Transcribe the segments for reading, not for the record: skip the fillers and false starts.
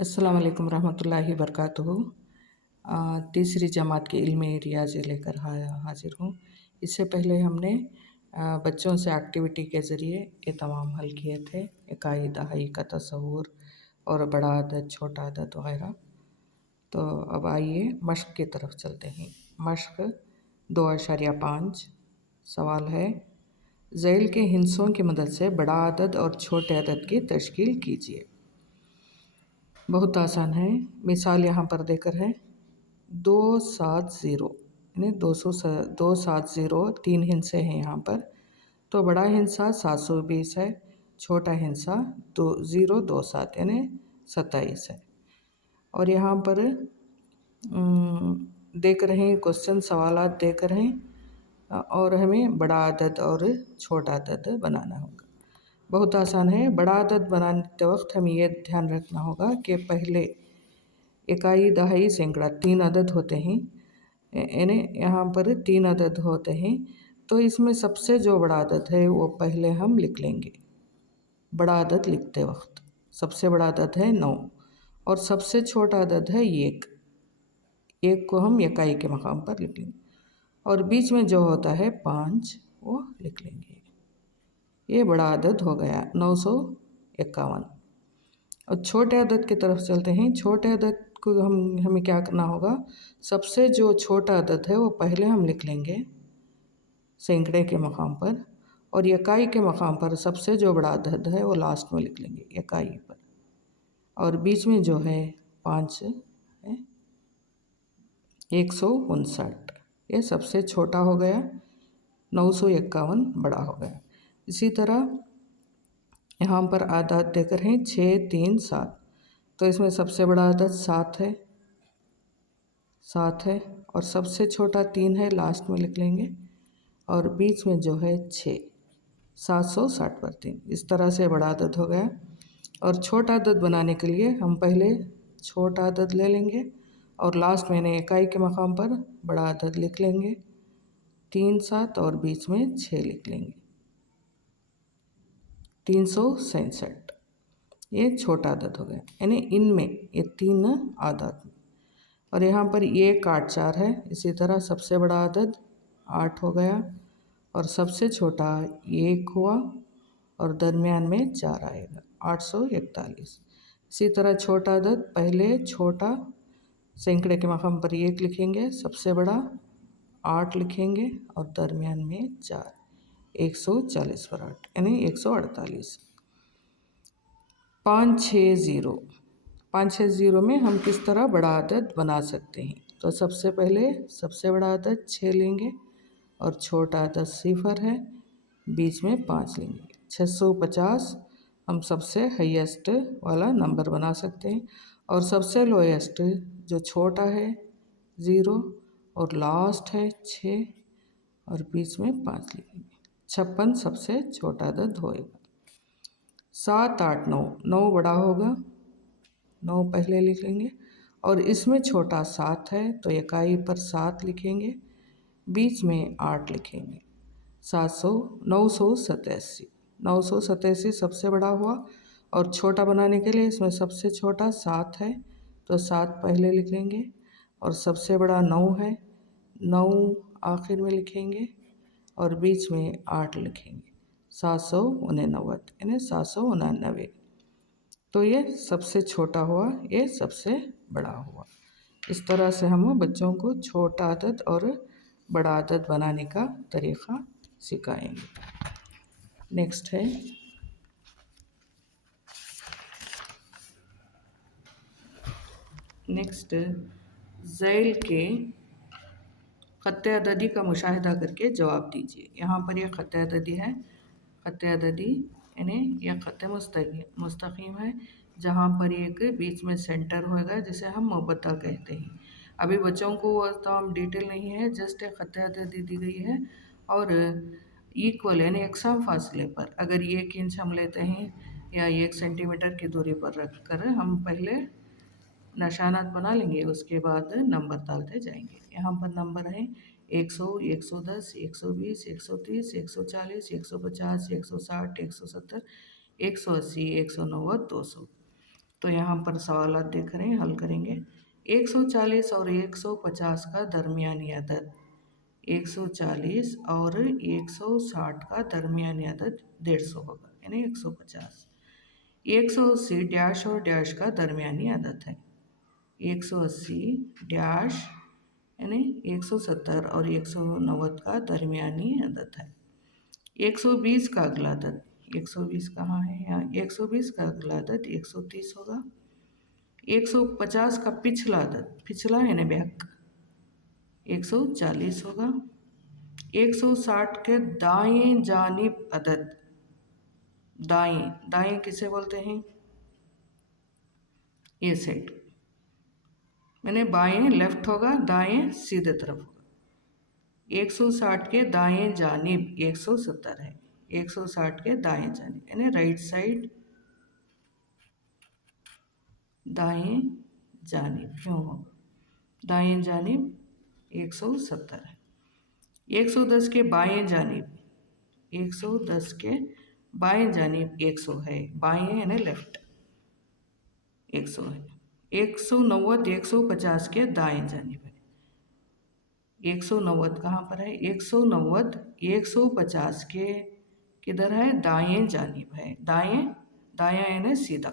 अस्सलाम वालेकुम रहमतुल्लाहि वबरकातुहू। तीसरी जमात के इल्मी रियाज़ी लेकर हाजिर हूँ। इससे पहले हमने बच्चों से एक्टिविटी के ज़रिए ये तमाम हल किए थे, इकाई दहाई का तसव्वुर और बड़ा अदद छोटा अदद वगैरह। तो अब आइए मश्क की तरफ चलते हैं। मश्क 2.5 सवाल है, ज़ैल के हिंसों की मदद से बड़ा अदद और छोटे अदद की तश्कील कीजिए। बहुत आसान है। मिसाल यहाँ पर देकर है 270 यानी 270 तीन हिंसे हैं यहाँ पर। तो बड़ा हिंसा 720 है, छोटा हिंसा 2027 यानी 27 है। और यहाँ पर देख रहे हैं क्वेश्चन सवालात देख रहे हैं और हमें बड़ा अदद और छोटा अदद बनाना होगा। बहुत आसान है। बड़ा अदद बनाते वक्त हमें ये ध्यान रखना होगा कि पहले इकाई दहाई सैकड़ा 3 अदद होते हैं, यानी यहाँ पर 3 अदद होते हैं। तो इसमें सबसे जो बड़ा अदद है वो पहले हम लिख लेंगे। बड़ा अदद लिखते वक्त सबसे बड़ा अदद है 9 और सबसे छोटा अदद है 1 को हम इकाई के मकाम पर लिख लेंगे और बीच में जो होता है 5 वो लिख लेंगे। ये बड़ा अदद हो गया 951। और छोटे अदद की तरफ चलते हैं। छोटे अदद को हमें क्या करना होगा, सबसे जो छोटा अदद है वो पहले हम लिख लेंगे सैकड़े के मकाम पर और इकाई के मकाम पर सबसे जो बड़ा अदद है वो लास्ट में लिख लेंगे इकाई पर और बीच में जो है 5 है 159। ये सबसे छोटा हो गया, 951 बड़ा हो गया। इसी तरह यहाँ पर आदाद देकर हैं 6, 3, 7। तो इसमें सबसे बड़ा अदद 7 है और सबसे छोटा 3 है, लास्ट में लिख लेंगे और बीच में जो है 6, 760 पर 3। इस तरह से बड़ा अदद हो गया। और छोटा अदद बनाने के लिए हम पहले छोटा अदद ले लेंगे और लास्ट में इकाई के मकाम पर बड़ा अदद लिख लेंगे 3, 7 और बीच में 6 लिख लेंगे 367। ये छोटा अदद हो गया, यानी इनमें ये 3 आदाद और यहाँ पर ये 8, 4 है। इसी तरह सबसे बड़ा अदद 8 हो गया और सबसे छोटा 1 हुआ और दरमियान में 4 आएगा 841। इसी तरह छोटा अदद पहले छोटा सैकड़े के मकाम पर 1 लिखेंगे, सबसे बड़ा 8 लिखेंगे और दरमियान में 4, 140 पर 8 यानी 148। 560 में हम किस तरह बड़ा अदद बना सकते हैं। तो सबसे पहले सबसे बड़ा अदद 6 लेंगे और छोटा अदद 0 है, बीच में 5 लेंगे। 650 हम सबसे हाईएस्ट वाला नंबर बना सकते हैं और सबसे लोएस्ट जो छोटा है 0 और लास्ट है 6 और बीच में 5 लेंगे। 56 सबसे छोटा अदद होएगा। 7, 8, 9, 9 बड़ा होगा, 9 पहले लिख लेंगे और इसमें छोटा 7 है तो इकाई पर 7 लिखेंगे, बीच में 8 लिखेंगे। 987 सबसे बड़ा हुआ और छोटा बनाने के लिए इसमें सबसे छोटा 7 है तो 7 पहले लिख लेंगे और सबसे बड़ा 9 है, 9 आखिर में लिखेंगे और बीच में 8 लिखेंगे। 799 यानी 799। तो ये सबसे छोटा हुआ, ये सबसे बड़ा हुआ। इस तरह से हम बच्चों को छोटा अदद और बड़ा अदद बनाने का तरीक़ा सिखाएंगे। नेक्स्ट है ज़ैल के ख़त अददी का मुशाहिदा करके जवाब दीजिए। यहाँ पर यह ख़त अददी है। ख़त अददी यानी यह ख़त मुस्तकीम है जहाँ पर एक बीच में सेंटर होगा जिसे हम मुबद्दा कहते हैं। अभी बच्चों को वो तमाम डिटेल नहीं है, जस्ट एक ख़त अददी दी गई है और इक्वल यानी एकसाम फासले पर अगर 1 इंच हम लेते हैं या 1 सेंटीमीटर की दूरी पर रख कर हम पहले निशानात बना लेंगे, उसके बाद नंबर डालते जाएंगे। यहाँ पर नंबर हैं 100, 110, 120, 130, 140, 150, 160, 170, 180, 190, 200। तो यहाँ पर सवाल देख रहे हैं, हल करेंगे। 140 और 150 का दरमियानी अदद, 140 और 160 का दरमियानी अदद 150 होगा, यानी 150। 180 डैश और डैश का दरमियानी अदद है, 180 डैश यानी 170 और 190 का दरमियानी अदद है। 120 का अगला अदद, 120 कहाँ है, यहाँ 120 का अगला अदद 130 होगा। 150 का पिछला अदद, पिछला यानी बैक, 140 होगा। 160 के दाएं जानिब अदद, दाएं, दाएं किसे बोलते हैं, ये साइड, मैंने बाएं लेफ्ट होगा, दाएं सीधे तरफ होगा। 160 के दाएं जानिब 170 है, 160 के दाएं जानिब यानी राइट साइड, दाएं जानिब क्यों होगा, दाएं जानिब 170 है। 110 के बाएं जानिब, 110 के बाएं जानिब 100 है, बाएं यानी लेफ्ट 100 है। 190 150 के दाएं जानिब है, 190 कहाँ पर है, 190 150 के किधर है, दाएं जानिब है, दाएं, दायां यानी सीधा,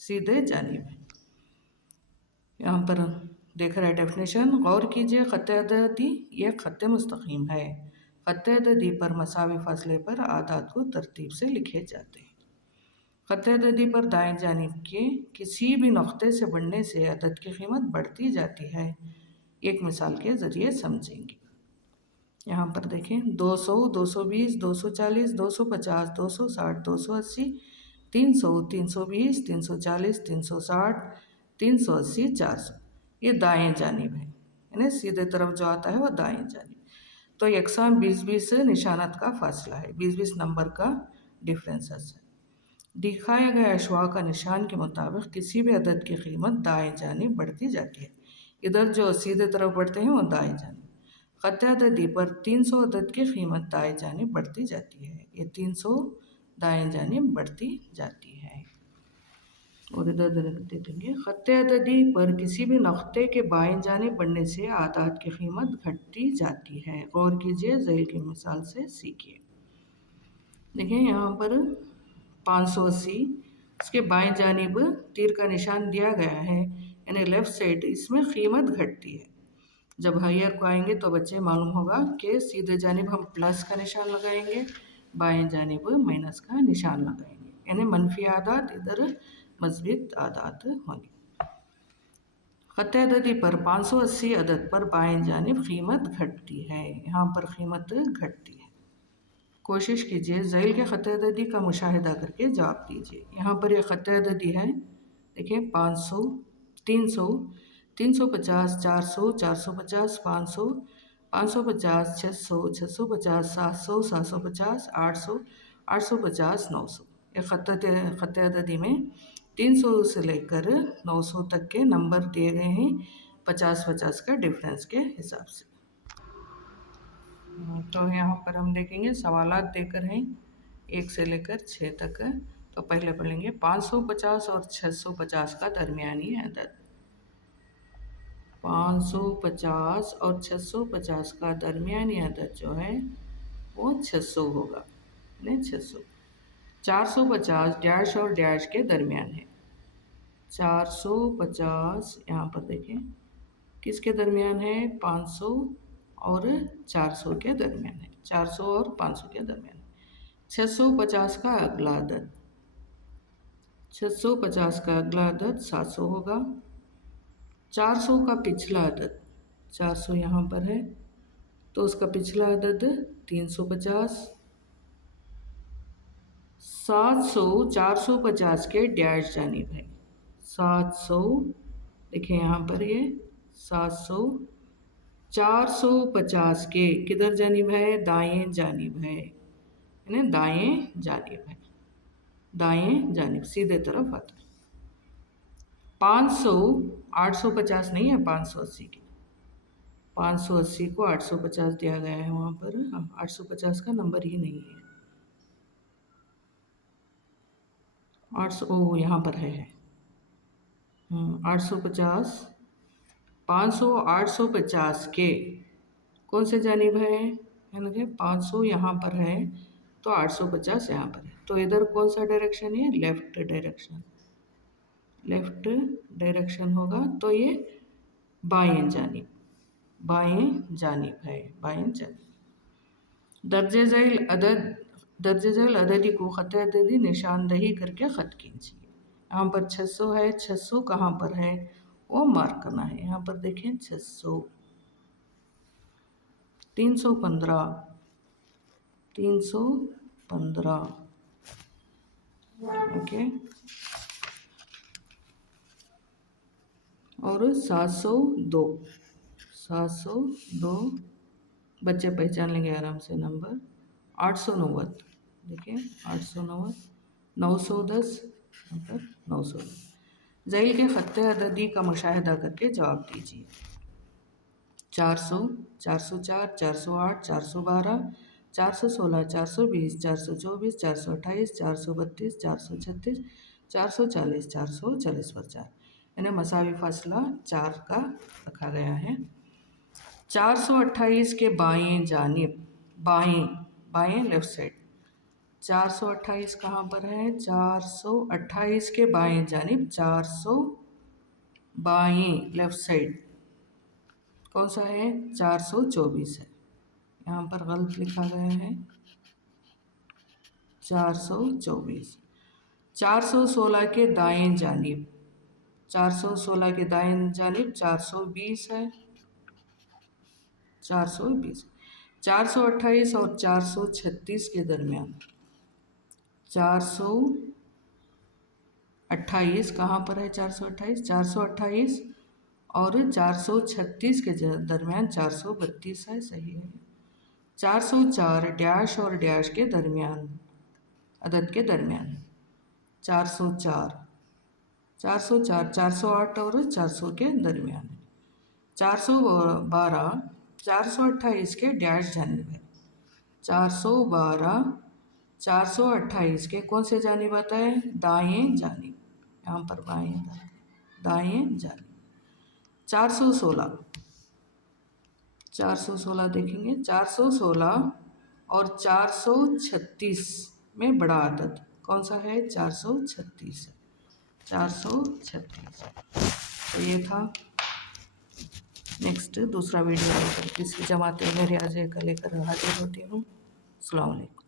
सीधे जानिब है। यहाँ पर देख रहे हैं डेफिनेशन, गौर कीजिए, ख़त्ते अददी ये ख़त्ते मुस्तकीम है। ख़त्ते अददी पर मसावी फासले पर आदात को तरतीब से लिखे जाते हैं। ख़त्ते अददी पर दाएं जानिब के किसी भी नुक्ते से बढ़ने से अदद की कीमत बढ़ती जाती है। एक मिसाल के ज़रिए समझेंगे। यहाँ पर देखें, 200, 220, 240, 250, 260, 280, 300, 320, 340, 360, 380, 400, ये दाएं जानिब है, यानी सीधे तरफ जो आता है वो दाएं जानिब। तो यकसां 20-20 निशानत का फासला है, 20-20 नंबर का डिफरेंस है। दिखाए गए अशवा का निशान के मुताबिक किसी भी अदद की कीमत दाएं जानिब बढ़ती जाती है। इधर जो सीधे तरफ बढ़ते हैं वो दाएं जानिब। ख़त्ते अददी पर 300 अदद की कीमत दाएं जानिब बढ़ती जाती है, ये 300 दाएं जानिब बढ़ती जाती है। और इधर दे देंगे, ख़त्ते अददी पर किसी भी नुक्ते के बाएं जानिब बढ़ने से आदात की कीमत घटती जाती है। गौर कीजिए, ज़ैल की मिसाल से सीखिए। देखिए यहाँ पर 580, इसके बाएं जानिब तीर का निशान दिया गया है, यानी लेफ़्ट साइड, इसमें कीमत घटती है। जब हायर को आएंगे तो बच्चे मालूम होगा कि सीधे जानिब हम प्लस का निशान लगाएंगे, बाएं जानिब माइनस का निशान लगाएंगे, यानी मनफी आदात इधर मज़बूत आदात होंगे। ख़त्ते अददी पर 580 अदद पर बाएं जानिब कीमत घटती है, यहाँ पर कीमत घटती है। कोशिश कीजिए ज़ैल के ख़त्ते अददी का मुशाहिदा करके जवाब दीजिए। यहाँ पर ये ख़त्ते अददी है, देखिए 500, 300, 350, 400, 450, 500, 550, 600, 650, 700, 750, 800, 850, 900। ये ख़त्ते अददी में 300 से लेकर 900 तक के नंबर दिए गए हैं, 50-50 का डिफरेंस के हिसाब से। तो यहाँ पर हम देखेंगे सवालात देकर हैं 1 से लेकर 6 तक। तो पहले पढ़ेंगे 550 और 650 का दरमियानी अदद। 550 और 650 का दरमियानी अदद जो है वो 600 होगा, नहीं 600। 450 डैश और डैश के दरमियान है, 450 यहाँ पर देखें किसके दरमियान है, 500 और 400 के दरमियान है, 400 और 500 के दरमियान। 650 का अगला अदद, 650 का अगला अदद 700 होगा। 400 का पिछला अदद, 400 यहाँ पर है तो उसका पिछला अदद 350। 700 450 के डैश जानिब है, 700 देखिए यहाँ पर ये 700 450 के किधर जानिब है, दाएं जानिब है, यानी दाएं जानिब है, दाएं जानिब सीधे तरफ आता है। 500 850 नहीं है, 580 की, 580 को 850 दिया गया है वहाँ पर, 850 का नंबर ही नहीं है, 800 ओ यहाँ पर है 850, 500 850 के कौन से जानिब है? यानी 500 यहाँ पर है तो 850 यहाँ पर है, तो इधर कौन सा डायरेक्शन है? लेफ्ट डायरेक्शन, लेफ्ट डायरेक्शन होगा, तो ये बाएं जानिब, बाएं जानिब है, बाएं जानिब। दर्जे झैल अदद, दर्जे झैल अददी को ख़त अददी निशानदही करके ख़त कीजिए। यहाँ पर 600 है, 600 कहाँ पर है वो मार्क करना है। यहाँ पर देखें 600, 315, 315, ओके, और 702, 702 बच्चे पहचान लेंगे आराम से नंबर। 890, देखिए 890, 910, यहाँ पर 910। ज़ैल के ख़त अददी का मुशाहिदा करके जवाब दीजिए। 400, 404, 408, 412, 416, 420, 424, 428, 432, 436, 440, 440 पर 4, यानी मसावी फासला 4 का रखा गया है। 428 के बाएं जानिब, बाएं, बाएं लेफ्ट साइड, 428 कहाँ पर है? 428 के बाएं जानिब, 400 बाएं लेफ्ट साइड कौन सा है? 424 है, यहाँ पर गलत लिखा गया है 424। 416 के दाएं जानिब, 416 के दाएं जानिब 420 है, 420। 428 और 436 के दरमियान, 428 कहाँ पर है? 428, 428 और 436 के दरमियान 432 है, सही है। 404 डैश और डैश के दरमियान, अदद के दरमियान, 404, 404, 408 और 400 के दरमियान, 412 428 के डैश जानिब है, 412 428 के कौन से जानिब आता है? दाएं जानिब, यहाँ पर बाएं, दाएं जानिब। 416, 416 देखेंगे, 416 और 436 में बड़ा अदद कौन सा है? 436, 436। तो ये था। नेक्स्ट दूसरा वीडियो लेकर किसी जमात में रियाज़े का लेकर हाजिर होती हूँ। अस्सलाम वालेकुम।